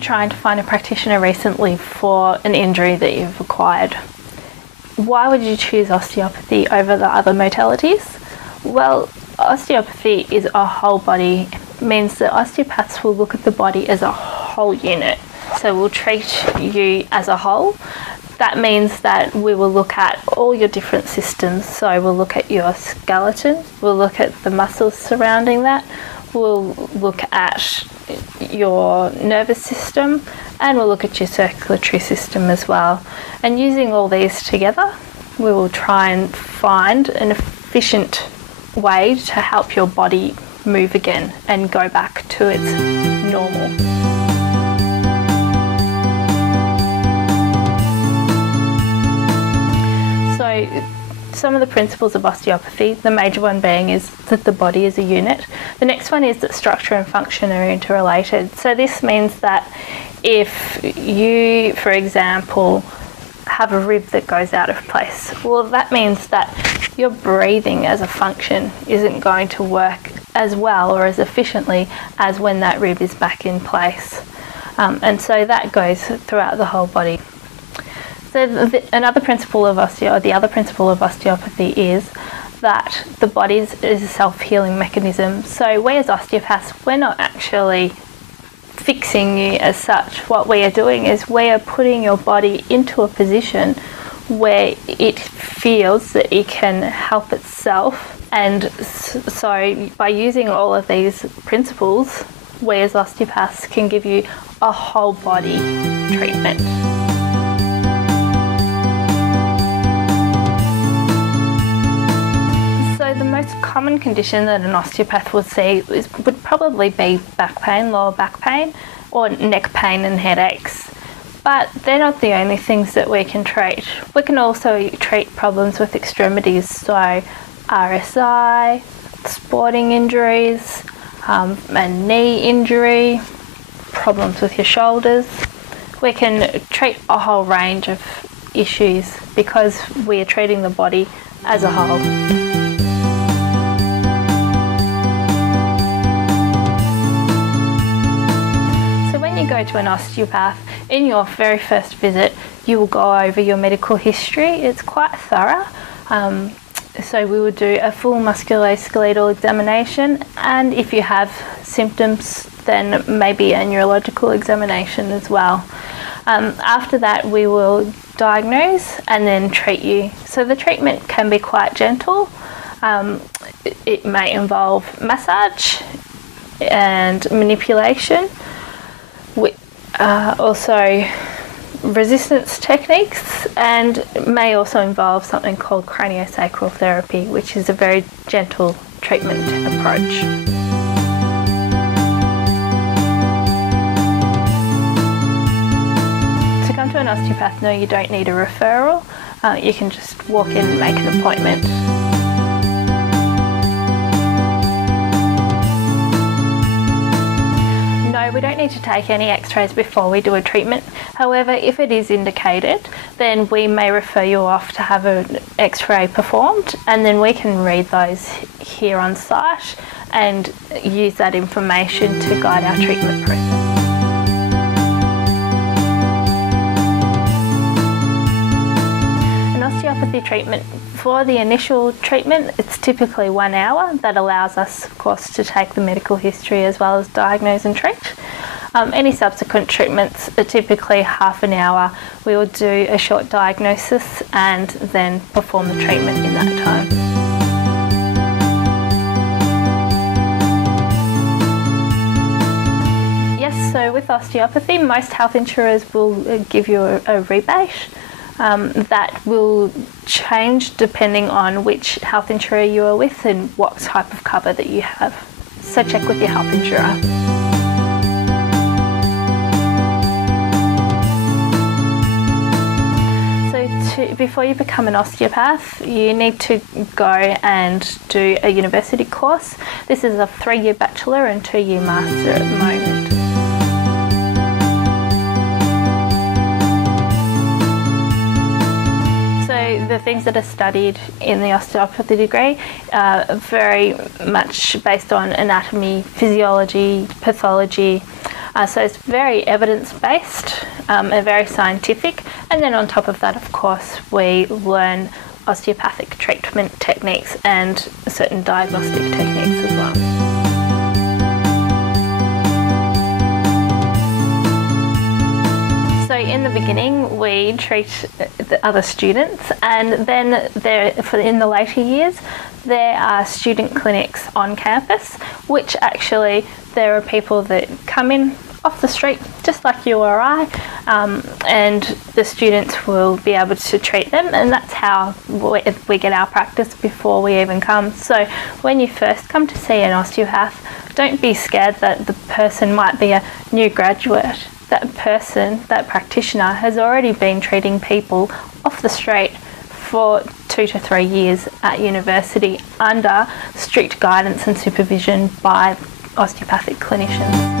trying to find a practitioner recently for an injury that you've acquired, why would you choose osteopathy over the other modalities? Well, osteopathy is a whole body. It means that osteopaths will look at the body as a whole unit. So we'll treat you as a whole. That means that we will look at all your different systems. So we'll look at your skeleton, we'll look at the muscles surrounding that, we'll look at your nervous system, and we'll look at your circulatory system as well. And using all these together, we will try and find an efficient way to help your body move again and go back to its normal. So some of the principles of osteopathy, the major one being is that the body is a unit. The next one is that structure and function are interrelated. So this means that if you, for example, have a rib that goes out of place, well, that means that your breathing as a function isn't going to work as well or as efficiently as when that rib is back in place. And so that goes throughout the whole body. So the other principle of osteopathy is that the body is a self-healing mechanism. So we as osteopaths, we're not actually fixing you as such. What we are doing is we are putting your body into a position where it feels that it can help itself. And so by using all of these principles, we as osteopaths can give you a whole body treatment. So the most common condition that an osteopath would see would probably be back pain, lower back pain, or neck pain and headaches. But they're not the only things that we can treat. We can also treat problems with extremities, so RSI, sporting injuries, a knee injury, problems with your shoulders. We can treat a whole range of issues because we are treating the body as a whole. You go to an osteopath, in your very first visit you will go over your medical history. It's quite thorough. So we will do a full musculoskeletal examination, and if you have symptoms then maybe a neurological examination as well. After that we will diagnose and then treat you. So the treatment can be quite gentle. It may involve massage and manipulation. Also resistance techniques, and may also involve something called craniosacral therapy, which is a very gentle treatment approach. To come to an osteopath, no, you don't need a referral. You can just walk in and make an appointment. We don't need to take any x-rays before we do a treatment. However, if it is indicated, then we may refer you off to have an x-ray performed, and then we can read those here on site and use that information to guide our treatment process. An osteopathy treatment, for the initial treatment, it's typically 1 hour. That allows us, of course, to take the medical history as well as diagnose and treat. Any subsequent treatments are typically half an hour. We will do a short diagnosis and then perform the treatment in that time. Yes, so with osteopathy, most health insurers will give you a rebate. That will change depending on which health insurer you are with and what type of cover that you have. So check with your health insurer. So before you become an osteopath, you need to go and do a university course. This is a 3-year bachelor and 2-year master at the moment. The things that are studied in the osteopathy degree are very much based on anatomy, physiology, pathology, So it's very evidence-based and very scientific. And then on top of that, of course, we learn osteopathic treatment techniques and certain diagnostic techniques as well. So in the beginning, we treat the other students, and then in the later years, there are student clinics on campus, which actually there are people that come in off the street, just like you or I, and the students will be able to treat them, and that's how we get our practice before we even come. So when you first come to see an osteopath, don't be scared that the person might be a new graduate. That person, that practitioner, has already been treating people off the street for 2 to 3 years at university under strict guidance and supervision by osteopathic clinicians.